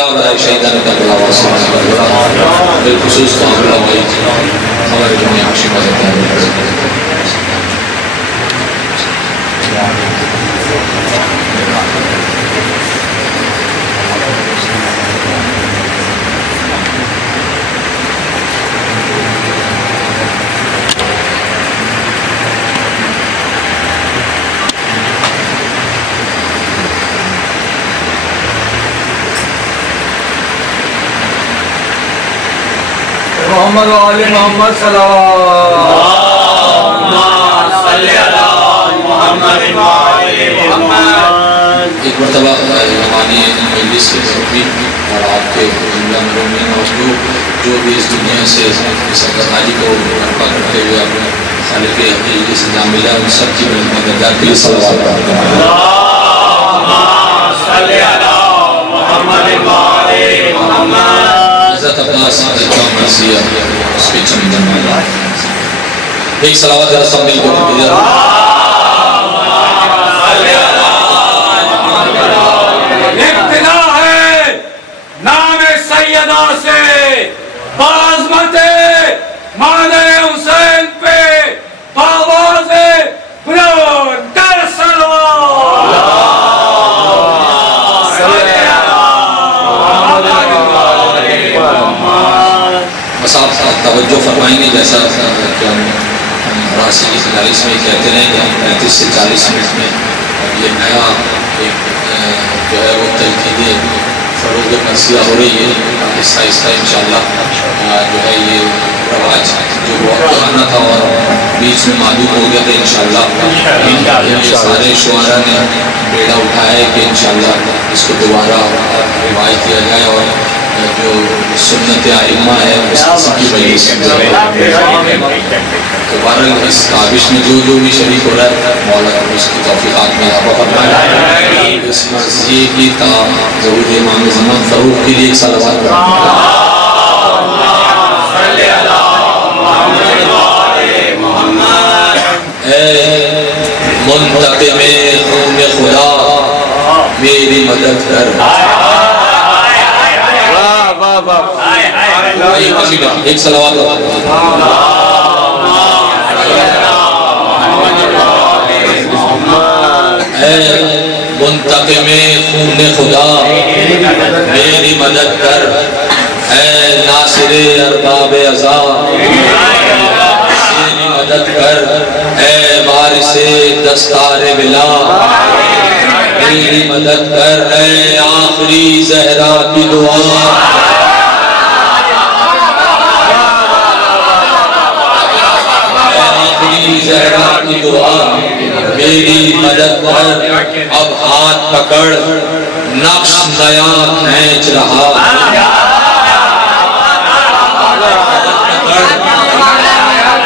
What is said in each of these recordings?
فاتحہ برائے شہیدان کربلا و سلام کربلا بالخصوص قابلہ بھائی ہمارے جمعی حاشم حضرت ہے محمد و آل محمد صلوات صلی اللہ محمد و آل محمد. ایک مرتبہ روحانی مجلس کے مربی اور آپ کے جملہ مرمین اور جو بھی اس دنیا سے اس اقتداری کو برپا کرتے ہوئے اپنے خالق حقیقی سے جان ملا ان سب کی مددگار کے لیے صلوات کرتے ہیں. اللہم صلی اللہ محمد و آل محمد. حضرت عباس کا مرثیہ اس پہ چمدن والا ایک صلوات رسول مل کو ابتدا ہے نام سیدہ سے بازمت مانے حسین پہ باواز بلند در صلوات. بس آپ توجہ فرمائیں گے جیسا کہ ہم راسی کی 40 میں کہتے ہیں کہ 35 سے 40 منٹ میں یہ نیا ایک جو ہے وہ تلقید فروغ مرثیہ ہو رہی ہے. آہستہ آہستہ انشاءاللہ جو ہے یہ رواج جو بہت پرانا تھا اور بیچ میں معلوم ہو گیا تھا انشاءاللہ یہ سارے شعراء نے بیڑا اٹھایا ہے کہ انشاءاللہ اس کو دوبارہ روایت کیا جائے اور جو سنت ائمہ ہے اس کی وجہ سے دوبارہ اس کابش میں جو بھی شریک ہو رہا ہے مولا کو اس کی توفیقات میں اضافہ فرمائے. اس مرثیے کی ضرور امام زمان فروغ کے لیے ایک صلوات اے منتقم خون خدا میری مدد کر. ایک صلوات اے منتقم خون خدا میری مدد کر. اے ناصر ارباب عزا میری مدد کر. اے وارث دستار بلا میری مدد کر. اے آخری زہرا کی دعا زہرا کی دعا میری مدد کر. اب ہاتھ پکڑ نقش نیا کھینچ رہا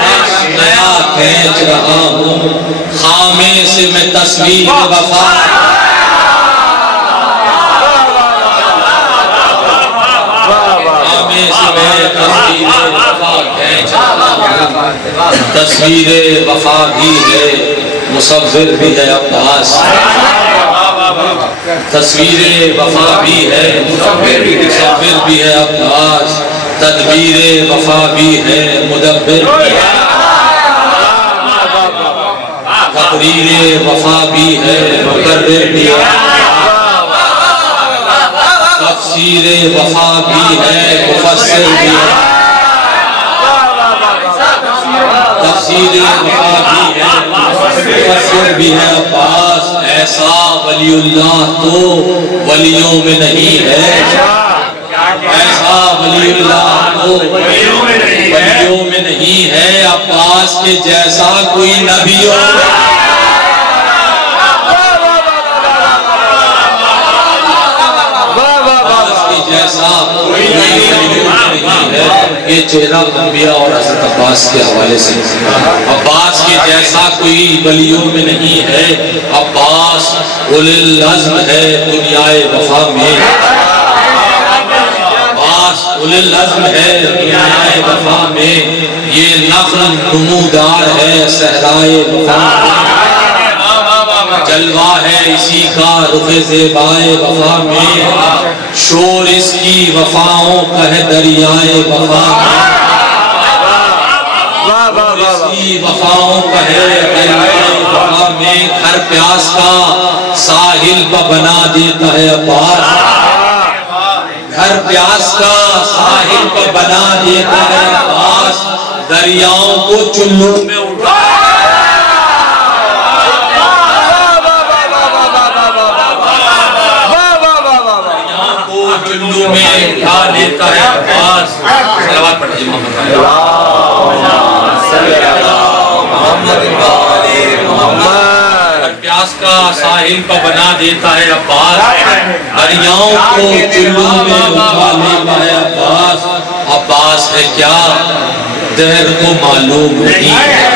نقش نیا کھینچ رہا ہوں. خامے سے میں تصویر وفا خامے سے میں تصویر وفا کھینچ رہا ہوں. تصویر وفا بھی ہے مصور بھی ہے عباس. تصویر وفا بھی ہے مصور بھی ہے عباس. تدبیر وفا بھی ہے مدبر بھی ہے. تقریر وفا بھی ہے مقرر بھی ہے. تفسیر وفا بھی ہے مفسر بھی ہے. تفسیر وفا بھی ہے مفسر بھی ہے عباس. ایسا ولی اللہ تو ولیوں میں نہیں ہے. ایسا ولی اللہ تو ولیوں میں نہیں ہے. عباس کے جیسا کوئی نبیوں جیسا کوئی ولیوں میں نہیں ہے. یہ چہرہ انبیاء اور حضرت عباس کے حوالے سے عباس کے جیسا کوئی ولیوں میں نہیں ہے. عباس اولو العزم ہے دنیائے وفا میں. عباس اولو العزم ہے دنیائے وفا میں. یہ نخل نمودار ہے صحرائے وفا میں. جلوہ ہے اسی کا رخ زیبائے وفا میں. شور اس کی وفاؤں کا ہے دریائے وفا اس کی وفاؤں کا ہے دریائے وفا میں گھر پیاس کا ساحل پہ بنا دیتا ہے عباس گھر پیاس کا ساحل پہ بنا دیتا ہے عباس دریاؤں کو چلوں میں اٹھا چلو میں اٹھا لیتا ہے عباس صلوات پڑھیں محمد پیاس کا ساحل پہ بنا دیتا ہے عباس دریاؤں کو چلو میں اٹھا لیتا ہے عباس عباس ہے کیا دہر کو معلوم نہیں ہے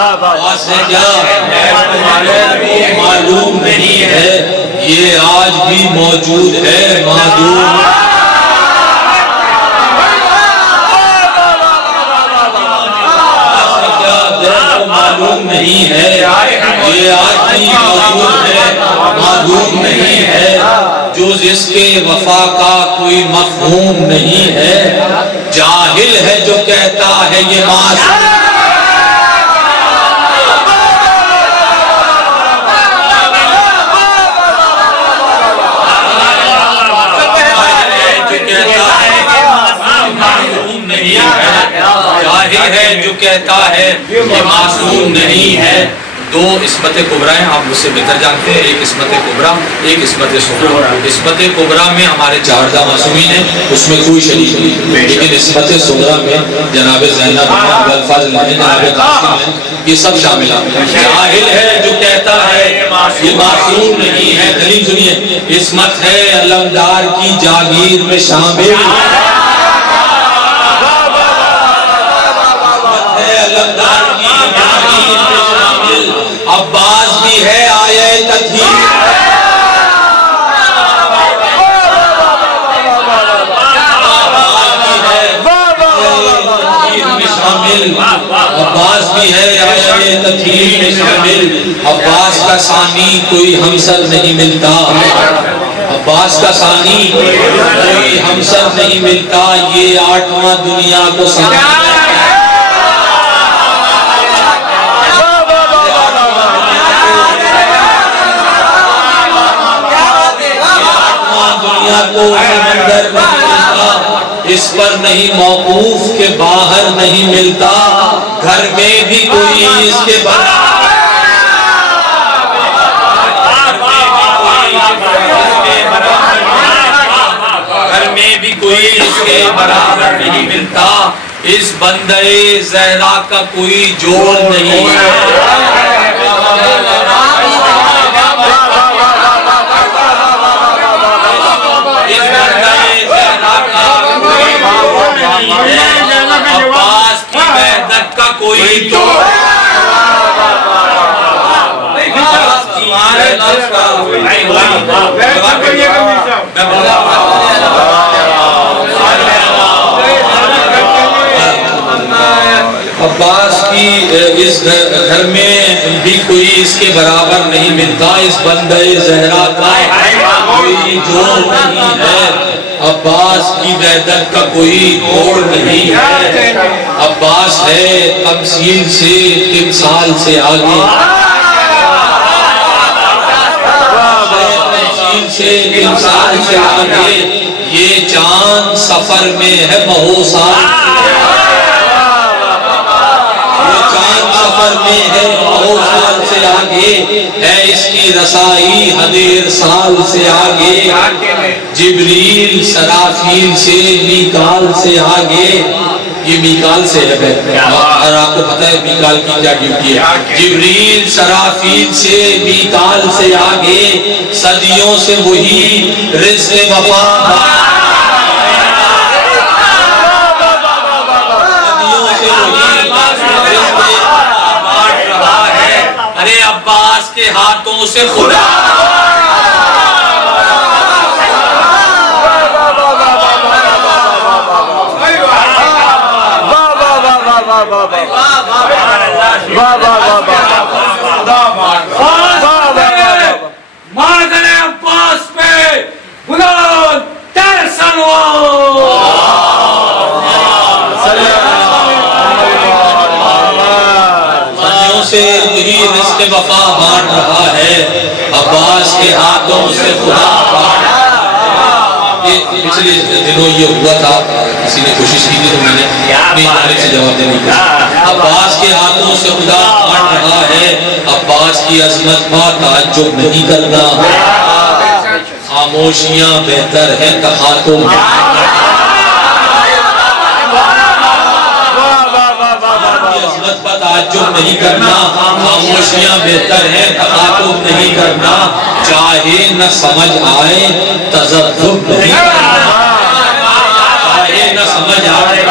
عباس ہے کیا دہر کو معلوم نہیں ہے یہ آج بھی موجود ہے معدوم معلوم نہیں ہے یہ آج بھی موجود ہے معدوم نہیں ہے جز اس کے وفا کا کوئی مفہوم نہیں ہے جاہل ہے جو کہتا ہے یہ معصوم جاہل ہے جو کہتا ہے یہ معصوم نہیں ہے دو عصمت کبریٰ ہیں آپ مجھ سے بہتر جانتے ہیں ایک عصمت کبریٰ ایک عصمت صغریٰ عصمت کبریٰ میں ہمارے 4 معصومین ہیں اس میں کوئی شریک نہیں لیکن عصمت صغریٰ میں جناب زینب ہیں ابوالفضل ہیں جناب قاسم ہیں یہ سب شامل ہیں جاہل ہے جو کہتا ہے یہ معصوم نہیں ہے دلیل سنیے عصمت ہے علمدار کی جاگیر میں شامل عباس بھی ہے آیے تطہیر میں شامل عباس بھی ہے آیے تطہیر میں شامل عباس کا ثانی کوئی ہمسر نہیں ملتا عباس کا ثانی کوئی ہمسر نہیں ملتا یہ 8واں دنیا کو سمجھتا ہے کو سمندر نہیں ملتا اس پر نہیں موقوف کے باہر نہیں ملتا گھر میں بھی کوئی اس کے برابر گھر میں بھی کوئی اس کے برابر نہیں ملتا اس بندے زہرا کا کوئی جوڑ نہیں ہے عباس کی وحدت کا کوئی جوڑ عباس کی اس گھر میں بھی کوئی اس کے برابر نہیں ملتا اس بندے زہرا کا کوئی جوڑ نہیں ہے عباس کی وحدت کا کوئی توڑ نہیں ہے عباس ہے تمثیل سے تمثال سے آگے تمثیل سے تمثال سے آگے یہ چاند سفر میں ہے مہوسال میں ہے بہت سال سے آگے ہے اس کی رسائی ہزار سال سے آگے جبریل سرافیل سے میکال سے آگے یہ میکال سے ہے اور آپ کو پتہ ہے میکال کی کیا ڈیوٹی ہے جبریل سرافیل سے میکال سے آگے صدیوں سے وہی رزق وفا عباس کے ہاتھوں سے خدا مادر عباس پہ بلند در سے وہی رزق وفا بانٹ رہا ہے، عباس کے ہاتھوں سے خدا بانٹ رہا ہے۔ یہ پچھلے دنوں یہ ہوا تھا، کسی نے کوشش کی تھی تو میں نے اپنی جانب سے جواب دینے کی کوشش۔ عباس کے ہاتھوں سے خدا بانٹ رہا ہے، عباس کی عظمت کا تعجب نہیں کرنا، خاموشیاں بہتر ہیں تخاطب۔ تعجب نہیں کرنا، خاموشیاں بہتر ہیں تخاطب نہیں کرنا، چاہے نہ سمجھ آئے تذبذب نہیں کرنا، چاہے نہ سمجھ آئے۔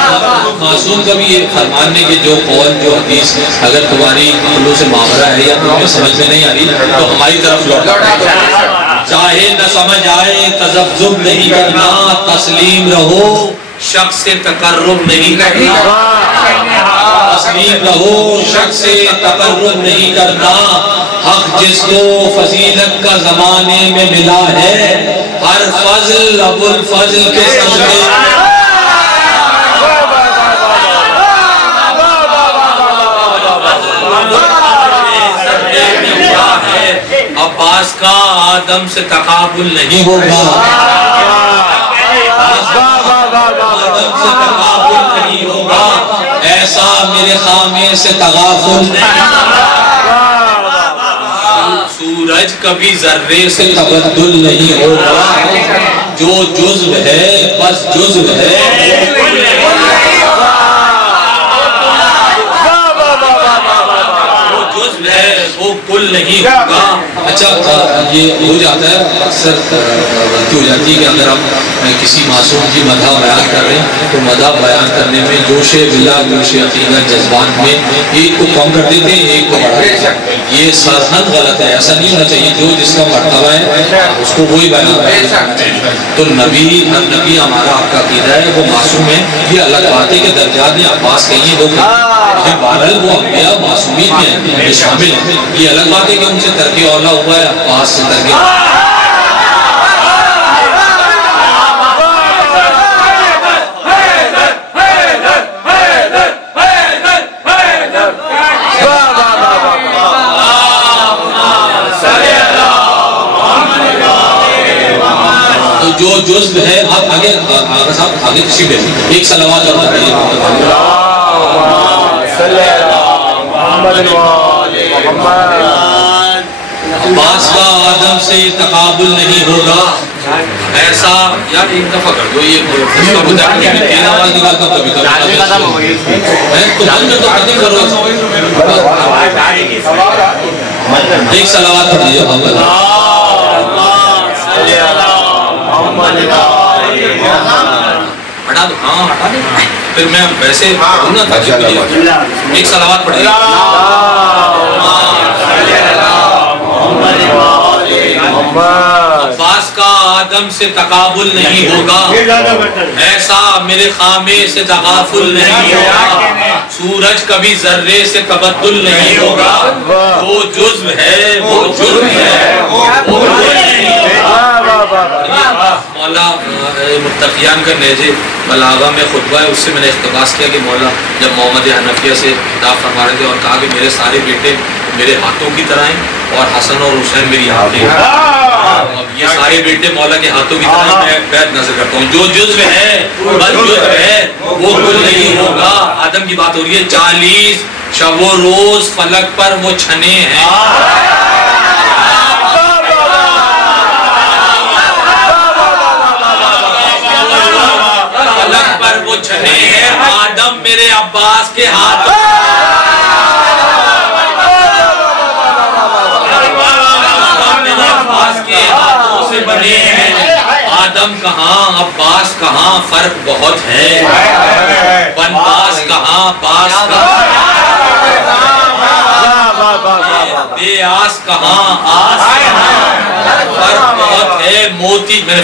معصوم کا بھی یہ فرمانے کے جو قول جو حدیث اگر تمہاری عقلوں سے معاملہ ہے یا تمہیں سمجھ میں نہیں آ رہی تو ہماری طرف لوٹا، چاہے نہ سمجھ آئے تذبذب نہیں کرنا، تسلیم رہو شخص سے تقرب نہیں کرنا، تسلیم رہو شخص سے تقرب نہیں کرنا، حق جس کو فضیلت کا زمانے میں ملا ہے، ہر فضل ابو الفضل کے صدقے عباس کا آدم سے تقابل نہیں ہوگا، آدم سے تقابل نہیں ہوگا، ایسا میرے خامے سے تغافل نہیں ہوگا، سورج کبھی ذرے سے تبدل نہیں ہوگا، جو جزو ہے بس جزو ہے، وہ کل نہیں ہوگا۔ اچھا یہ ہو جاتا ہے اکثر غلطی ہو جاتی ہے کہ اگر ہم کسی معصوم کی مدح بیان کر رہے ہیں تو مدح بیان کرنے میں جوش بلا جوش عقیدت جذبات میں ایک کو کم کر دیتے ہیں ایک کو بڑھا دیتے ہیں، یہ سرحد غلط ہے، ایسا نہیں ہونا چاہیے، جو جس کا مرتبہ ہے اس کو وہی بیان کرنا چاہیے۔ تو نبی ہمارا آپ کا عقیدہ ہے وہ معصوم ہے، یہ الگ بات ہے کہ درجات میں عباس کہیں وہ بہرحال وہ انبیاء معصومین میں شامل ہیں، یہ الگ بات ہے کہ ان سے ترک اولا ہوا ہے، عباس سے ترک جو جزو ہے۔ آپ آگے آگے صاحب آگے تشریف لے ایک صلوات اور تحریر عباس کا آدم سے تقابل نہیں ہوگا، ایسا یار ایک دفعہ کر دو، یہ اس کا بتا کہ میں تین آواز نکالتا ہوں کبھی کبھی تو بند کر دو، ختم کرو، ایک صلوات پڑھ لیجیے محمد ہٹا دو، ہاں ہٹا دو، پھر میں ویسے ہونا تھا ایک صلوات پڑھ لیجیے۔ عباس کا آدم سے تقابل نہیں ہوگا، ایسا میرے خامے سے تغافل نہیں ہوگا، سورج کبھی ذرے سے تبدل نہیں ہوگا، وہ جزو ہے وہ جزو ہے وہ مولا متقیان کا نہج بلاغہ میں خطبہ ہے، اس سے میں نے اقتباس کیا کہ مولا جب محمد حنفیہ سے خطاب فرما رہے تھے اور کہا کہ میرے سارے بیٹے میرے ہاتھوں کی طرح ہیں اور حسن اور حسین میری آنکھیں ہیں، اب یہ سارے بیٹے مولا کے ہاتھوں کی طرح میں بیعت نظر کرتا ہوں، جو جزو ہے بس جزو ہے وہ کل نہیں ہوگا۔ آدم کی بات ہو رہی ہے، 40 شب و روز فلک پر وہ چھنے ہیں، فلک پر وہ چھنے ہیں، آدم میرے عباس کے ہاتھ بنے ہیں، آدم کہاں عباس کہاں فرق بہت ہے، بنباس کہاں باس کہاں، بے آس کہاں آس کہاں، فرق بہت ہے، موتی میں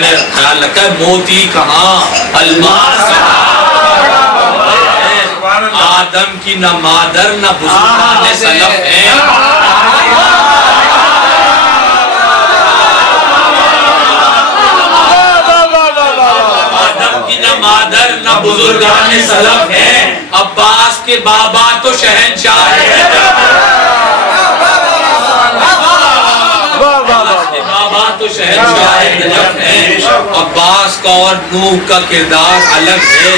نے خیال رکھا ہے موتی کہاں الماس کہاں، آدم کی نہ مادر نہ بزرگان سلف ہیں، مادر نہ بزرگان سلف ہیں، عباس کے بابا تو شہنشاہ ہیں، بابا تو شہنشاہ نجف ہیں۔ عباس کا اور نوح کا کردار الگ ہے،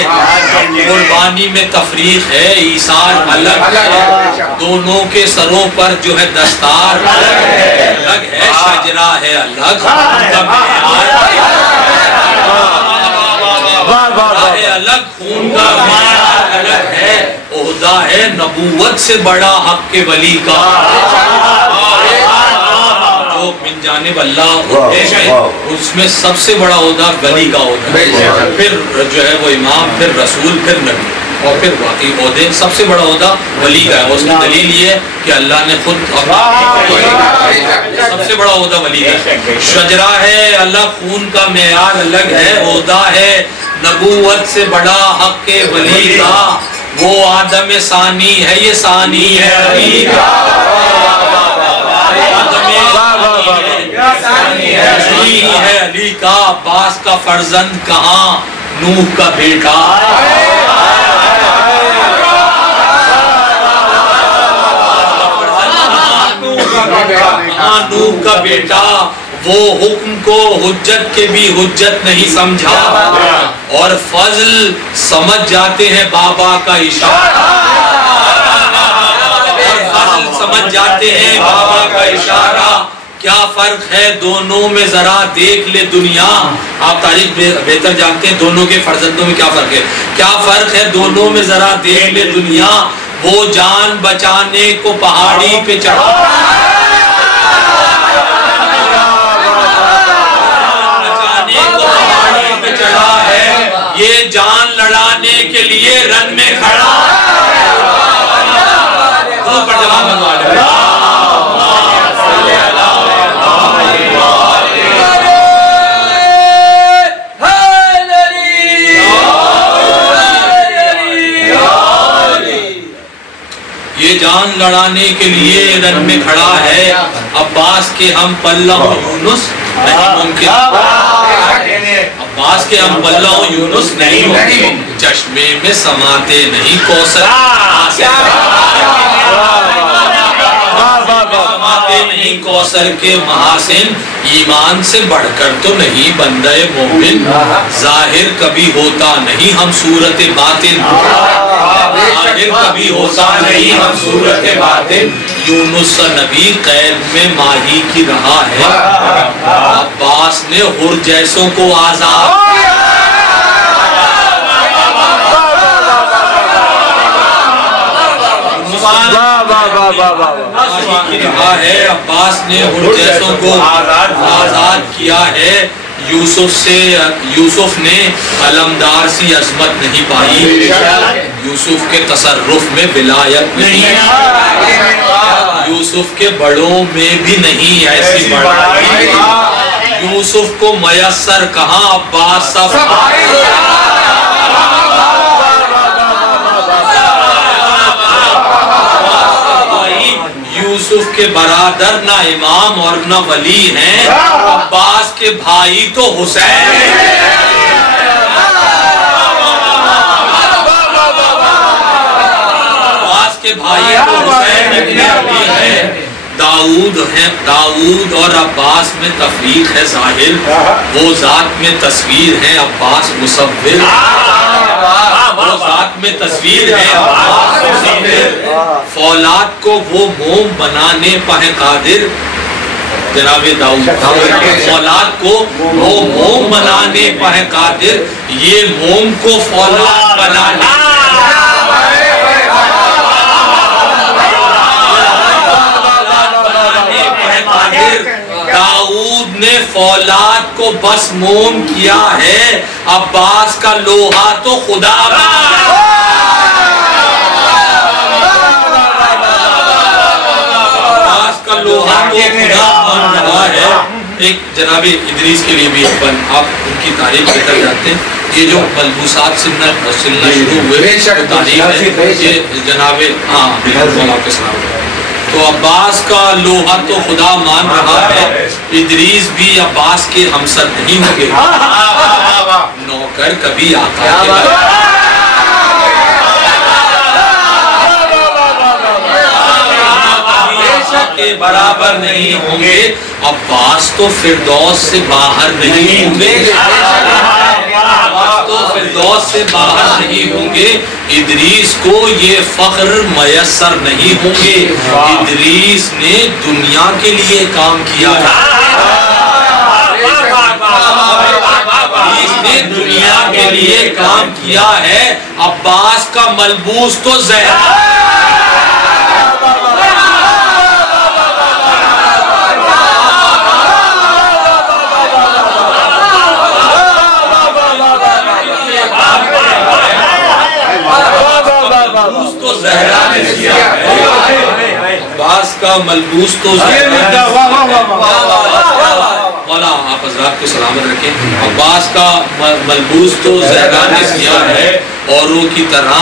قربانی میں تفریق ہے، ایثار الگ ہے، دونوں کے سروں پر جو ہے دستار الگ ہے، شجرہ ہے الگ، الگ خون کا معیار الگ ہے، عہدہ ہے نبوت سے بڑا حق کے ولی کا، من جانب اللہ ہوتے ہیں، اس میں سب سے بڑا عہدہ ولی کا ہوتا ہے، پھر جو ہے وہ امام، پھر رسول، پھر نبی، اور پھر باقی عہدے، سب سے بڑا عہدہ ولی کا ہے۔ اس کی دلیل یہ ہے کہ اللہ نے خود سب سے بڑا عہدہ ولی کا ہے، شجرہ ہے الگ، خون کا معیار الگ ہے، عہدہ ہے نبوت سے بڑا حق کے ولی کا، وہ آدم ثانی ہے، یہ ثانی ہے علی کا، علی ہے علی کا، عباس کا فرزند کہاں، نوح کا بیٹا، نوح کا بیٹا، وہ حکم کو حجت کے بھی حجت نہیں سمجھا، اور فضل سمجھ جاتے ہیں بابا کا اشارہ، اور فضل سمجھ جاتے ہیں بابا کا اشارہ، کیا فرق ہے دونوں میں ذرا دیکھ لے دنیا، آپ تاریخ بہتر جانتے ہیں دونوں کے فرزندوں میں کیا فرق ہے، کیا فرق ہے دونوں میں ذرا دیکھ لے دنیا، وہ جان بچانے کو پہاڑی پہ چڑھا، یہ جان لڑانے کے لیے رن میں کھڑا، یہ جان لڑانے کے لیے رن میں کھڑا ہے، عباس کے ہم پلہ یونس نہیں ممکن، عباس کے ہم پلہ یونس نہیں ممکن، چشمے میں سماتے نہیں کوثر، سماتے نہیں کوثر کے محاسن، ایمان سے بڑھ کر تو نہیں بندہ مومن، ظاہر کبھی ہوتا نہیں ہم صورت باطن، ظاہر کبھی ہوتا نہیں ہم صورت باطن، یونس نبی قید میں ماہی کی رہا ہے، عباس نے حر جیسوں کو آزاد رہا ہے، عباس نے حر جیسوں کو آزاد کیا ہے، یوسف نے علمدار سی عظمت نہیں پائی، یوسف کے تصرف میں ولایت نہیں، یوسف کے بڑوں میں بھی نہیں ایسی بڑائی، یوسف کو میسر کہاں عباس سب یوسف کے برادر نہ امام اور نہ ولی ہیں، عباس کے بھائی تو حسین ہیں، عباس کے بھائی تو حسین ابن علی ہیں، داؤد اور عباس میں تفریق ہے ظاہر، وہ ذات میں تصویر ہے عباس مصور، وہ ذات میں تصویر ہے عباس مصور، فولاد کو وہ موم بنانے پہ قادر، جناب داؤد، فولاد کو وہ موم بنانے پہ قادر، یہ موم کو فولاد بنانے داؤد نے فولاد کو بس موم کیا ہے، عباس کا لوہا تو خدا عباس کا لوہا تو خدا بن رہا ہے۔ ایک جناب ادریس کے لیے بھی آپ ان کی تاریخ بہتر جانتے ہیں، یہ جو ملبوسات سلنا شروع ہوئے تاریخ ہے، یہ جناب آپ کے سلام تو عباس کا لوہا تو خدا مان رہا ہے، ادریس بھی عباس کے ہمسر نہیں ہوں گے، نوکر کبھی آقا کے برابر نہیں ہوں گے، عباس تو فردوس سے باہر نہیں ہوں گے، عباس تو فردوس سے باہر نہیں ہوں گے، ادریس کو یہ فخر میسر نہیں ہوں گے، ادریس نے دنیا کے لیے کام کیا ہے، ادریس نے دنیا کے لیے کام کیا ہے، عباس کا ملبوس تو زہرا عباس کا ملبوس تو مولا آپ حضرات کو سلامت رکھیں، عباس کا ملبوس تو زہرا نے کیا ہے، اوروں کی طرح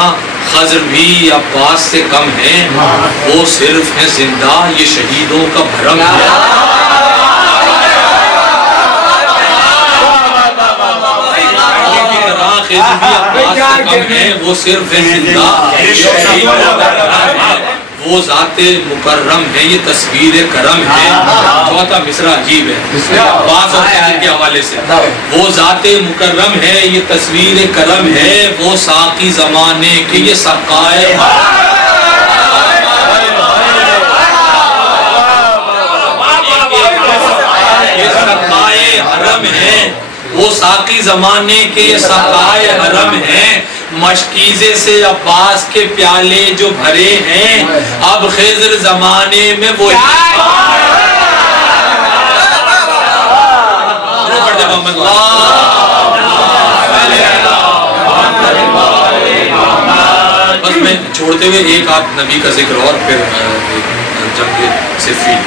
خضر بھی عباس سے کم ہیں، وہ صرف ہیں زندہ، یہ شہیدوں کا بھرم ہے، وہ صرف زندہ وہ ذات مکرم ہے، یہ تصویر کرم ہے، چوتھا مصرع عجیب ہے بعض اور کے حوالے سے، وہ ذات مکرم ہے، یہ تصویر کرم ہے، وہ ساقی زمانے کے یہ سقائے حرم ہے، وہ ساقی زمانے کے یہ سقائے حرم ہیں، مشکیزے سے عباس کے پیالے جو بھرے ہیں، اب خضر زمانے میں وہی بس میں چھوڑتے ہوئے ایک آپ نبی کا ذکر اور پھر جنگ صفین،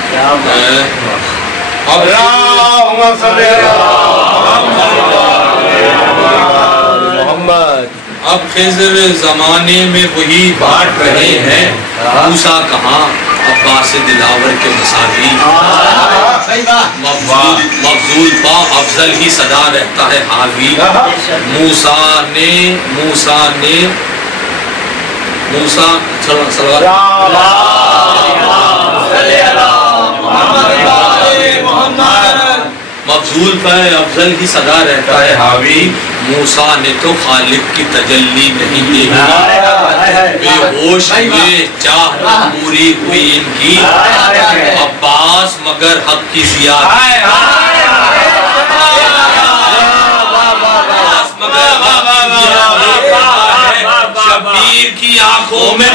اب خضر زمانے میں وہی بانٹ رہے ہیں، موسیٰ کہاں عباس دلاور کے مساوی، مفضول پا افضل ہی صدا رہتا ہے حاوی، موسیٰ مفضول پہ افضل ہی صدا رہتا ہے حاوی، موسیٰ نے تو خالق کی تجلی نہیں دیکھی، بے ہوش ہوئے چاہ پوری ہوئی ان کی، عباس مگر حق کی زیادت شبیر کی آنکھوں میں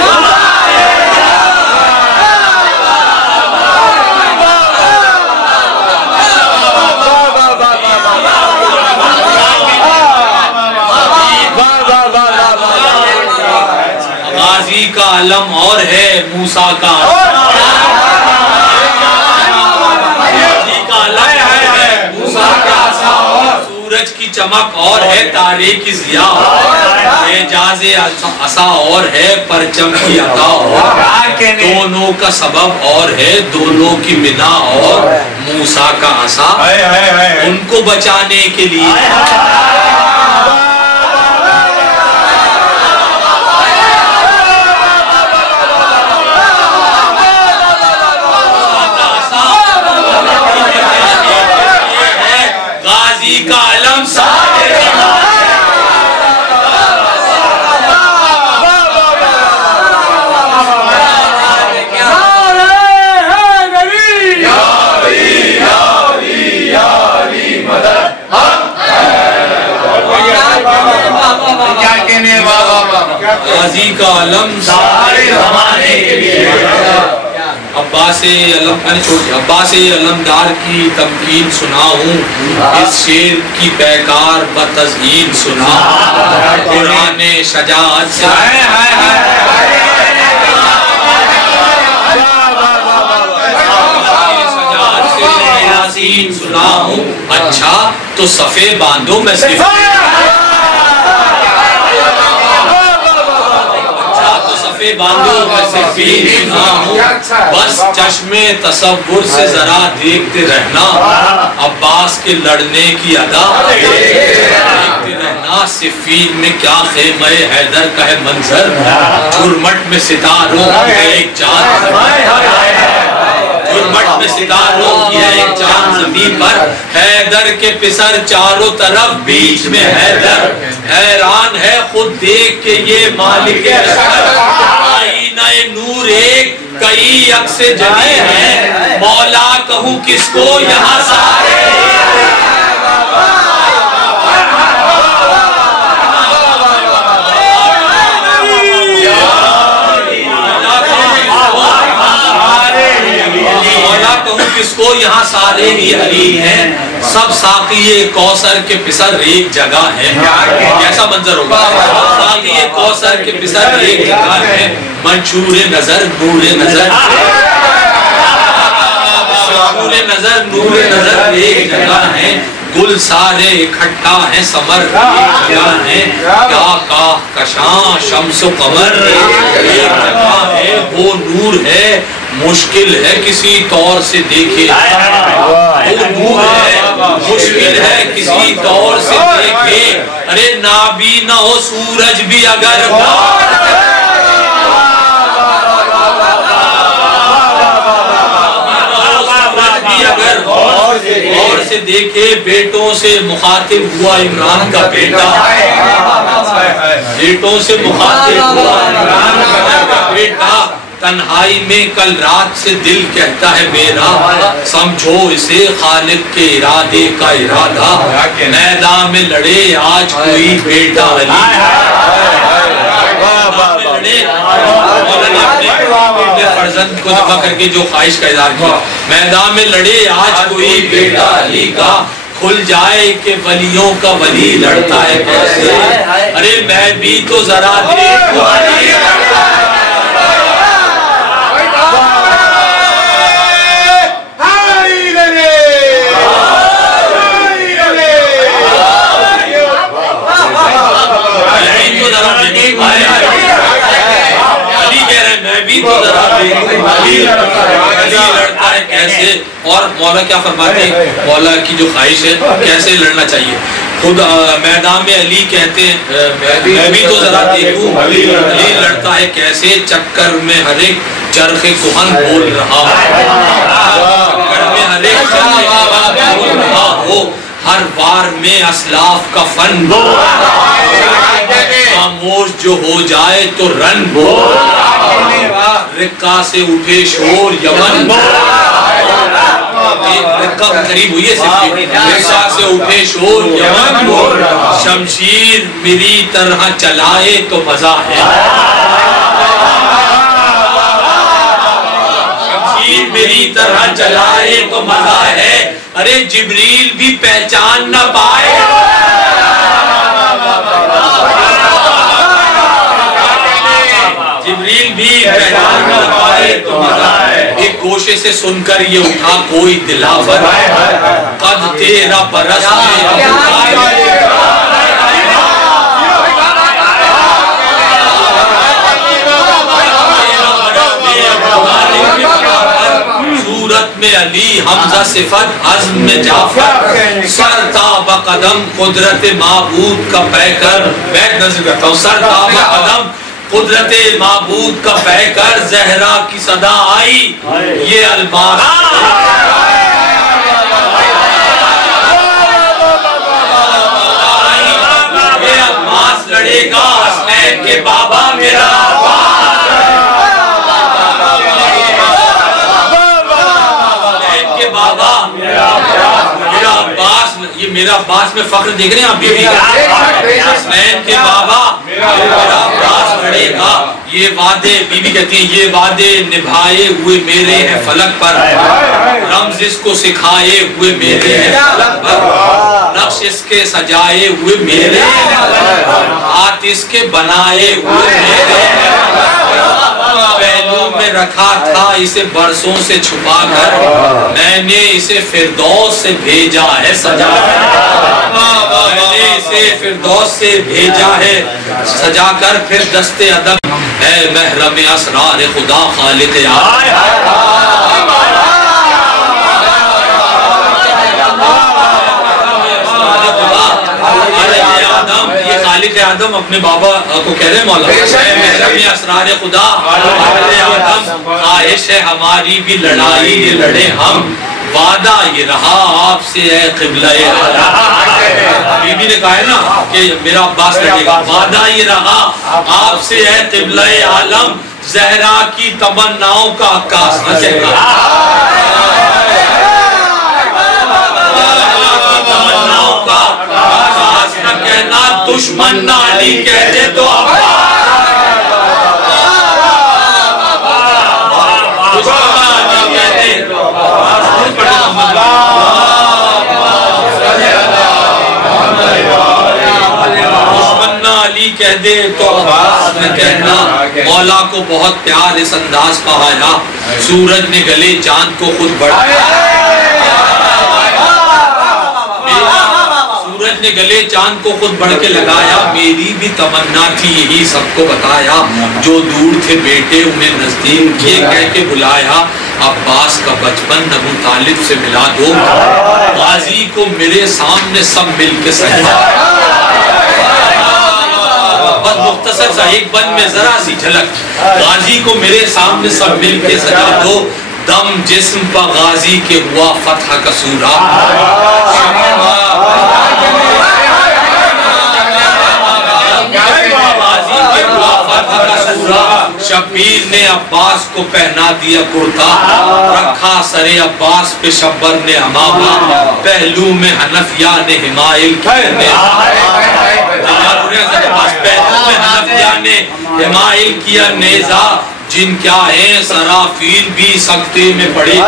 غازی کا علم اور ہے موسیٰ کا سورج کی چمک اور ہے تارے کی ضیاء، اعجاز عصا اور ہے پرچم کی عطا اور، دونوں کا سبب اور ہے دونوں کی بنا اور، موسیٰ کا عصا ان کو بچانے کے لیے کا علم غازی کا علم سارے زمانے کے لیے، عباس علمدار کی تمکین سنا ہوں، اس شیر کی پیکار بتزئین سنا، قرآن شجاعت سے یاسین سنا ہوں، اچھا تو صفے باندھو میں کے باندھو میں سفید نہ ہوں، بس چشمے تصور سے ذرا دیکھتے رہنا، عباس کے لڑنے کی ادا دیکھتے رہنا، سفید میں کیا خیمہ حیدر کا ہے منظر، جھرمٹ میں ستاروں کی ہے ایک چاند، جھرمٹ میں ستاروں کی ہے ایک چاند زمین پر، حیدر کے پسر چاروں طرف بیچ میں حیدر، حیران ہے خود دیکھ کے یہ مالک اشرف، آئینہ نور ایک کئی عکس جلی ہیں، مولا کہوں کس کو یہاں سارے کس کو یہاں سارے ہی علی ہیں، سب ساقی کوثر کے پسر ایک جگہ ہے، کیسا منظر ہوگا، ساقی کوثر کے پسر ایک جگہ ہے، منشور نظر نور نظر، منشور نظر نور نظر ایک جگہ ہے، گل سارے اکھٹا ہیں سمر ایک جگہ ہے، کیا کاہ کشاں شمس و قمر ایک جگہ ہے، وہ نور ہے مشکل ہے کسی طور سے دیکھے، وہ نور ہے مشکل ہے کسی طور سے دیکھے، ارے نابی نہ ہو سورج بھی اگر اور سے دیکھے، بیٹوں سے مخاطب ہوا عمران کا بیٹا، بیٹوں سے مخاطب ہوا عمران کا بیٹا، تنہائی میں کل رات سے دل کہتا ہے میرا، سمجھو اسے خالق کے ارادے کا ارادہ، میدان میں لڑے آج کوئی بیٹا علی، اپنے فرزند کو دفع کر کے جو خواہش کا اظہار کیا، میدان میں لڑے آج کوئی بیٹا علی کا، کھل جائے کہ ولیوں کا ولی لڑتا ہے کیسے، ارے میں بھی تو ذرا دیکھوں علی لڑتا ہے کیسے، اور مولا کیا فرماتے ہیں، مولا کی جو خواہش ہے کیسے لڑنا چاہیے، خود میدان میں علی کہتے ہیں میں بھی تو ذرا دیکھوں علی لڑتا ہے کیسے، چکر میں ہر ایک چرخ کہن بول رہا چکر میں ہر ایک چرخ کہن بول رہا ہو، ہر وار میں اسلاف کا فن خاموش جو ہو جائے تو رن بول، رکا سے اٹھے شور یمن، رکا قریب ہوئی ہے رکا سے اٹھے شور یمن، شمشیر میری طرح چلائے تو مزہ ہے، شمشیر میری طرح چلائے تو مزہ ہے، ارے جبریل بھی پہچان نہ پائے، جبریل بھی پہچان نہ پائے تو مزہ ہے، ایک گوشے سے سن کر یہ اٹھا کوئی دلاور، قد تیرا برس میں صورت میں علی حمزہ صفت عزم میں جعفر، سر تاب قدم قدرت معبود کا پیکر، بیت نظر کرتا ہوں، سر تاب قدم قدرت معبود کا پیکر، زہرا کی صدا آئی یہ الباس، یہ الباس لڑے گا حسنین کے بابا میرا یہ میرا عباس میں فخر دیکھ رہے ہیں آپ بیوی کا، حسنین کے بابا میرا عباس لڑے گا، یہ وعدے بیوی کہتی ہیں یہ وعدے نبھائے ہوئے میرے ہیں فلک پر، رمز اس کو سکھائے ہوئے میرے ہیں فلک پر، نقش اس کے سجائے ہوئے میرے ہیں، ہاتھ اس کے بنائے ہوئے میرے ہیں، پہلو میں رکھا تھا اسے برسوں سے چھپا کر، میں نے اسے فردوس سے بھیجا ہے سجا کر، میں نے اسے فردوس سے بھیجا ہے سجا کر، پھر دستے ادب ہے محرم اسرار خدا خالق خالق آدم اپنے بابا کو کہہ رہے مولا محرم اسرار خدا آدم خواہش ہے ہماری بھی لڑائی یہ لڑے ہم وعدہ یہ رہا آپ سے ہے قبلہ بی بی نے کہا ہے نا کہ میرا عباس لڑے گا وعدہ یہ رہا آپ سے ہے قبلہ عالم زہرا کی تمناؤں کا عکاس نہ کہنا تمناؤں کا عکاس نہ کہنا دشمن نہ علی کہہ دے تو کہہ دے تو عباس نہ کہنا مولا کو بہت پیار اس انداز کا آیا سورج نے گلے چاند کو خود بڑھایا سورج نے گلے چاند کو خود بڑھ کے لگایا میری بھی تمنا تھی یہی سب کو بتایا جو دور تھے بیٹے انہیں نزدیک یہ کہہ کے بلایا عباس کا بچپن ابو طالب سے ملا دو غازی کو میرے سامنے سب مل کے سجا بس مختصر سا ایک بند میں ذرا سی جھلک غازی کو میرے سامنے سب مل کے سجا دو دم جسم پر غازی کے ہوا فتح کا سورہ شبیر نے عباس کو پہنا دیا کرتا رکھا سر عباس پہ شبر نے امامہ پہلو میں حنفیہ نے حمائل کیا نیزہ جن کیا ہے سرافیل بھی سکتے میں پڑے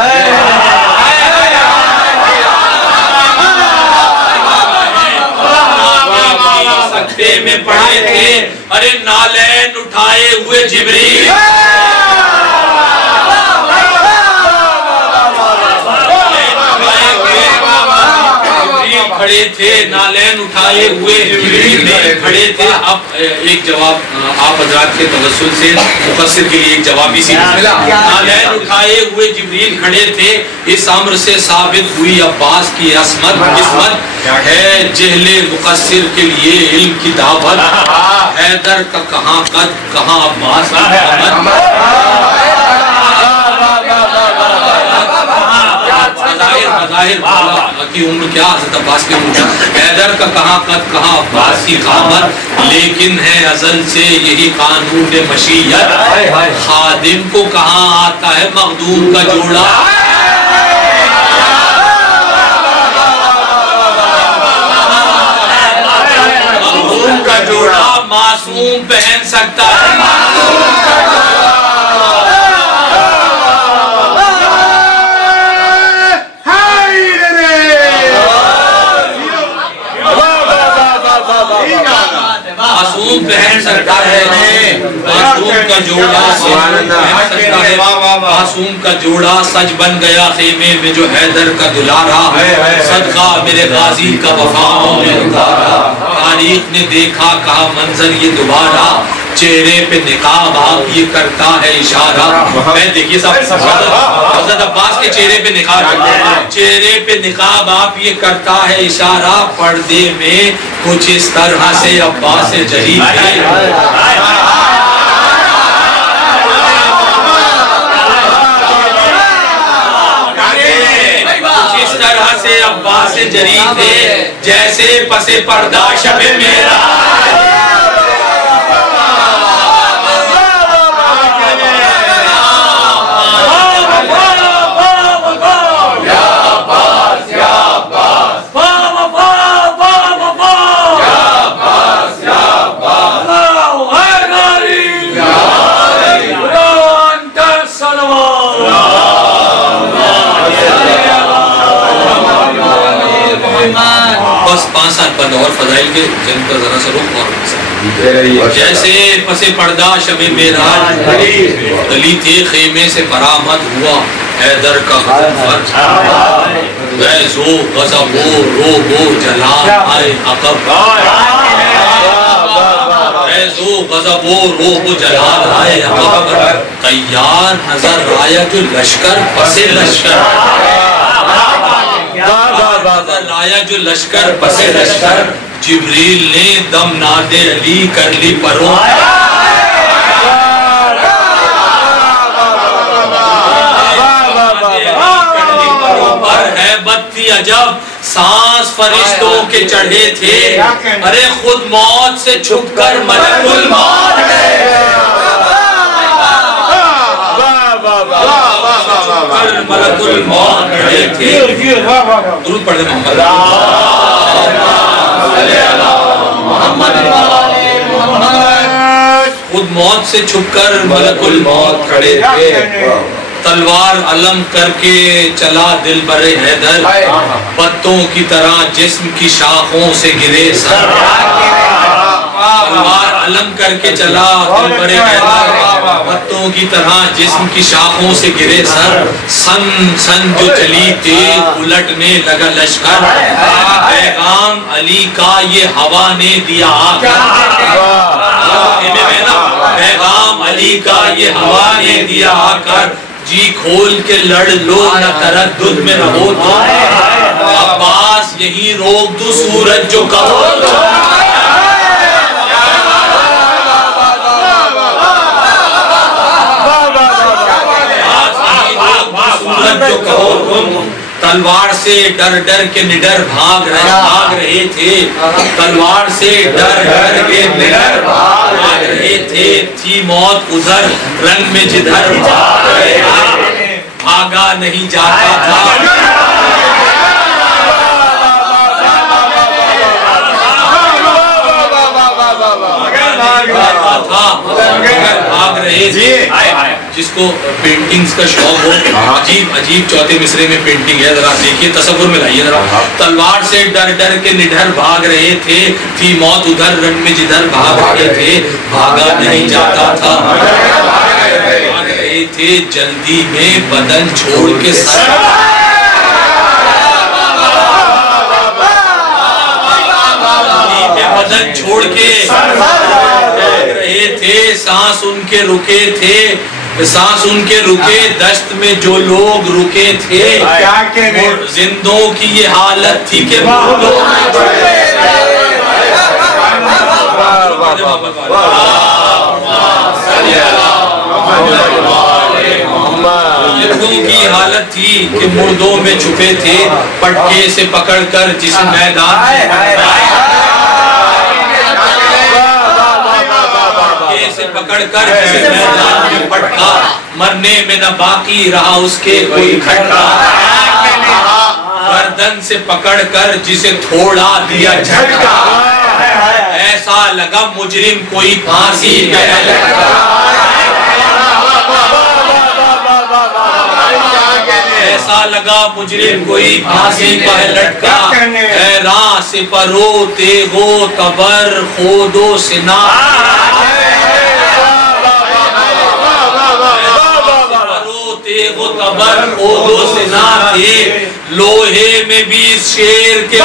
سکتے میں پڑے تھے ارے نالین اٹھائے ہوئے جبریل کھڑے تھے نالین اٹھائے ہوئے جبریل کھڑے تھے اب ایک جواب آپ حضرات کے توسل سے مفسر کے لیے ایک جواب اسی نالین اٹھائے ہوئے جبریل کھڑے تھے اس امر سے ثابت ہوئی عباس کی عصمت ہے جہل مقصر کے لیے علم کی دعوت حیدر کا کہاں قد کہاں عباس کی عمر کیا حضرت عباس کی عمر حیدر کا کہاں قد کہاں عباس کی قامت لیکن ہے ازل سے یہی قانون مشیت خادم کو کہاں آتا ہے مخدوم کا جوڑا مخدوم کا جوڑا معصوم پہن سکتا ہے معصوم کا جوڑا معصوم پہن سکتا ہے معصوم کا جوڑا معصوم کا جوڑا سج بن گیا خیمے میں جو حیدر کا دلارا صدقہ میرے غازی کا وفا میں اتارا تاریخ نے دیکھا کہا منظر یہ دوبارہ چہرے پہ نقاب آپ یہ کرتا ہے اشارہ میں دیکھیے صاحب حضرت عباس کے چہرے پہ نقاب چہرے پہ نقاب آپ یہ کرتا ہے اشارہ پردے میں کچھ اس طرح سے عباس جہی کچھ اس طرح سے عباس جری تھے جیسے پس پردہ شب میرا بس 5 سال پر اور فضائل کے جن پر ذرا سا رخ اور جیسے پس پردہ شب معراج گلی تھے خیمے سے برآمد ہوا حیدر کا فرج ویزو غضبو روبو جلال آئے عقب فیض و غضب و روح و جلال آئے اقبر تیار نظر آیا جو لشکر پس لشکر نظر آیا جو لشکر پس لشکر جبریل نے دم ناد علی کر لی پروں عجب سانس فرشتوں کے چڑھے تھے ارے خود موت سے چھپ کر ملک الموت ملک الموت کھڑے تھے درود پڑھ دیں محمد خود موت سے چھپ کر ملک الموت کھڑے تھے تلوار علم کر کے چلا دل بر حیدر پتوں کی طرح جسم کی شاخوں سے گرے سر تلوار علم کر کے چلا دل بر حیدر پتوں کی طرح جسم کی شاخوں سے گرے سر سن سن جو چلی تیز الٹنے لگا لشکر پیغام علی کا یہ ہوا نے دیا پیغام علی کا یہ ہوا نے دیا آ کر جی کھول کے لڑ لو نہ تردد میں رہو تو عباس یہی روک دو سورج جو کہو تو سورج جو کہو تم تلوار سے ڈر ڈر کے نڈر بھاگ رہے تھے تلوار سے ڈر ڈر کے نڈر بھاگ رہے تھے تھی موت ادھر رنگ میں جدھر بھاگا نہیں جاتا تھا بھاگ رہے تھے جس کو پینٹنگز کا شوق ہو عجیب عجیب چوتھے مصرے میں پینٹنگ ہے ذرا دیکھیے تصور میں لائیے ذرا تلوار سے ڈر ڈر کے نڈر بھاگ رہے تھے تھی موت ادھر رنگ میں جدھر بھاگ رہے تھے بھاگا نہیں جاتا تھا بھاگ رہے تھے جلدی میں بدن چھوڑ کے سر بدن چھوڑ کے بھاگ رہے تھے سانس ان کے رکے تھے سانس ان کے رکے دشت میں جو لوگ رکے تھے زندوں کی یہ حالت تھی کہ مردوں کی حالت تھی کہ مردوں میں چھپے تھے پٹکے سے پکڑ کر جس میدان سے پکڑ کر جسے میدان میں پٹکا مرنے میں نہ باقی رہا اس کے کوئی کھٹکا گردن سے پکڑ کر جسے تھوڑا دیا جھٹکا ایسا لگا مجرم کوئی پھانسی پہ لٹکا ایسا لگا مجرم کوئی پھانسی پہ لٹکا حیران سے پرو تیغو تبر خودو سنا قبر خودو سے نہ تھے لوہے میں بھی شیر کے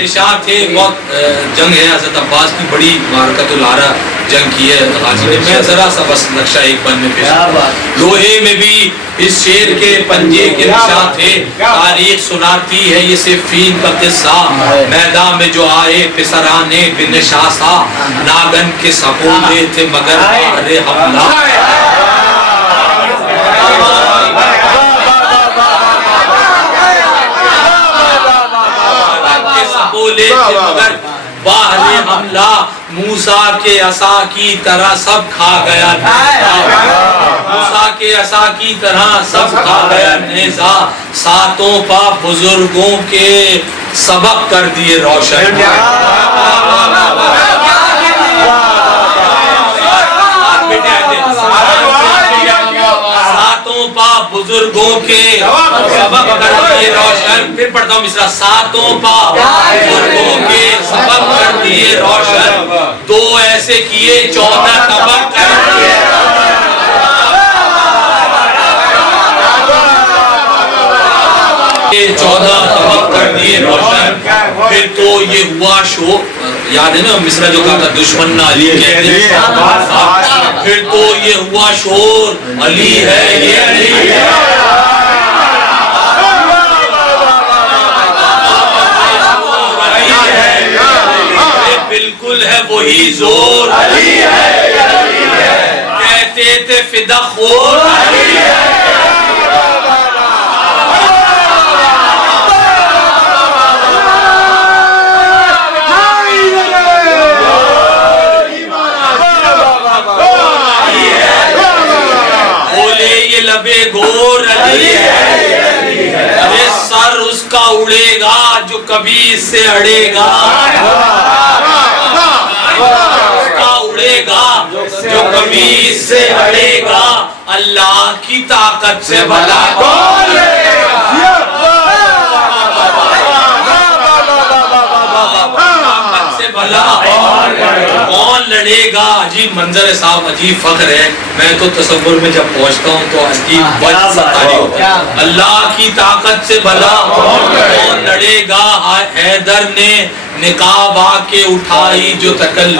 نشان تھے بہت جنگ ہے حضرت عباس کی بڑی معرکۃ العرا جنگ کی ہے غازی نے میں ذرا سا بس نقشہ ایک بند میں پیش لوہے میں بھی اس شیر کے پنجے کے نشان تھے تاریخ سناتی ہے یہ صفین کا قصہ میدان میں جو آئے پسرانے بن شاسا ناگن کے سپولے تھے مگر ارے حملہ بولے تھے مگر باہر حملہ موسیٰ کے عصا کی طرح سب کھا گیا موسیٰ کے عصا کی طرح سب کھا گیا نیزہ ساتوں پا بزرگوں کے سبق کر دیے روشن بزرگوں کے سبق کر دیے روشن پھر پڑھتا ہوں مصرع ساتوں پا بزرگوں کے سبق کر دیے روشن دو ایسے کیے 14 طبق کر دیے 14 طبق کر دیے روشن. پھر تو یہ ہوا شو، یاد ہے نا مصرع جو کہا تھا دشمن نہ علی کہتے ہیں. پھر تو یہ ہوا شور علی ہے یہ علی ہے. بالکل ہے وہی زور علی ہے. کہتے تھے فدا خور علی ہے. بولے یہ لبے گور علی ہے. ارے سر اس کا اڑے گا جو کبھی اس سے اڑے گا. اڑے گا جو کبھی اس سے اڑے گا. اللہ کی طاقت سے بھلا کون لڑے گا. عجیب منظر ہے صاحب، عجیب فخر ہے. میں تو تصور میں جب پہنچتا ہوں تو عجیب وجہ ستاری ہوتا ہے. اللہ کی طاقت سے بھلا کون لڑے گا. حیدر نے نقاب آ کے اٹھائی جو تکلم،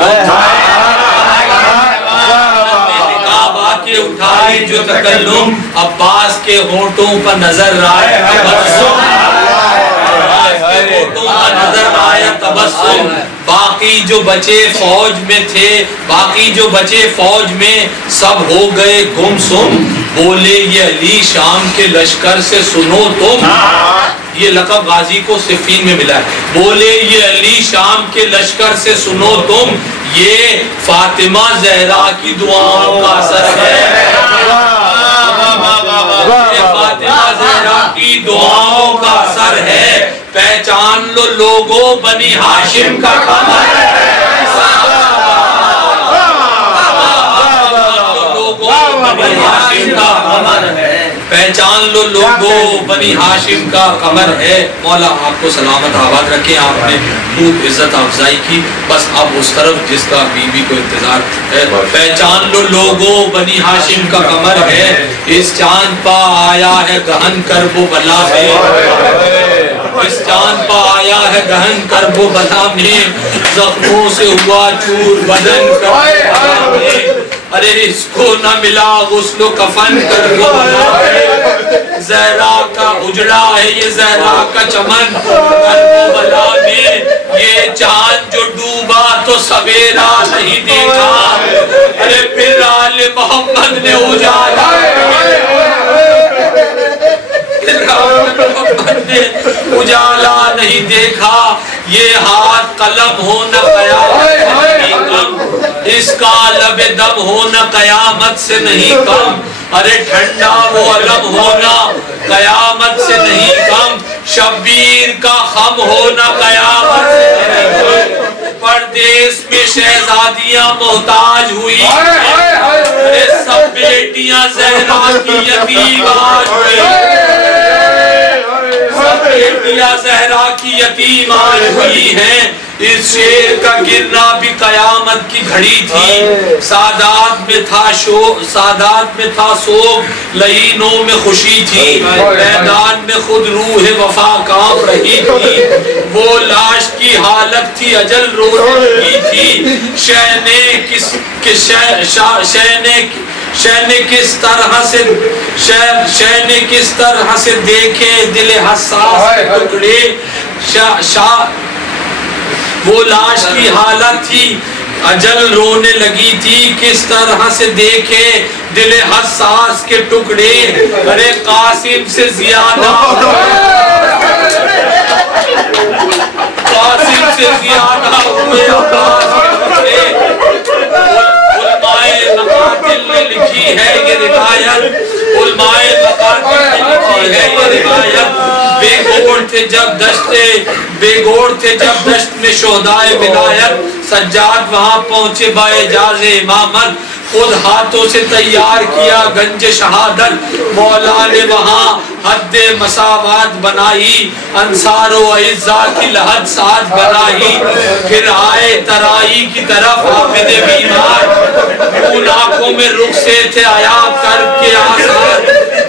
نقاب آ کے اٹھائی جو تکلم. عباس کے ہونٹوں پر نظر آئے تبسم، ہونٹوں پر نظر آیا تبسم. باقی جو بچے فوج میں تھے، باقی جو بچے فوج میں سب ہو گئے گم سم. بولے یہ علی شام کے لشکر سے سنو تم. یہ لقب غازی کو صفین میں ملا ہے. بولے یہ علی شام کے لشکر سے سنو تم. یہ فاطمہ زہرا کی دعاؤں کا اثر ہے. یہ فاطمہ زہرا کی دعاؤں کا اثر ہے. پہچان لو لوگوں بنی ہاشم کا قمر ہے. پہچان لو لوگوں بنی ہاشم کا قمر ہے. مولا آپ کو سلامت آباد رکھے. آپ نے خوب عزت افزائی کی. بس اب اس طرف جس کا بی بی کو انتظار ہے. پہچان لو لوگوں بنی ہاشم کا قمر ہے. اس چاند پا آیا ہے گہن کرب و بلا میں. اس چاند پا آیا ہے گہن کرب و بلا میں. زخموں سے ہوا چور بدن کرب میں. ارے اس کو نہ ملا غسل و کفن کرب و بلا میں. زہرا کا اجڑا ہے یہ زہرا کا چمن کرب و بلا میں. یہ چاند جو ڈوبا تو سویرا نہیں دیکھا. ارے پھر آل محمد نے اجالا اجالا نہیں دیکھا. یہ ہاتھ قلم ہونا قیامت سے نہیں کم. اس کا لب دم ہونا قیامت سے نہیں کم. ارے ٹھنڈا وہ علم ہونا قیامت سے نہیں کم. شبیر کا خم ہونا قیامت سے نہیں کم. پردیس میں شہزادیاں محتاج ہوئی. ارے سب بیٹیاں زہرا کی یتیم آج ہوئی. سب بیٹیاں زہرا کی یتیم آج ہوئی ہیں. اس شیر کا گرنا بھی قیامت کی گھڑی تھی. سادات میں تھا سادات میں تھا سوگ، لعینوں میں خوشی تھی. میدان میں خود روح وفا کانپ رہی تھی. وہ لاش کی حالت تھی اجل رو رہی تھی. شہ نے کس طرح سے دیکھے دل حساس کے ٹکڑے. وہ لاش کی حالت تھی اجل رونے لگی تھی. کس طرح سے دیکھے دل حساس کے ٹکڑے. ارے قاسم سے زیادہ ہوئے علماء مقاتل نے لکھی ہے یہ روایت. علماء مقاتل نے لکھی ہے یہ روایت. بے گوڑ تھے جب دشت میں شہدائے ولایت. سجاد وہاں پہنچے باعجاز امامت. خود ہاتھوں سے تیار کیا گنج شہادت. مولا نے وہاں حد مساوات بنائی. انصار و اعزاء کی لحد ساتھ بنائی. پھر آئے ترائی کی طرف حافظ بیمار. ان آنکھوں میں رخ سے تھے آیا کر کے آثار.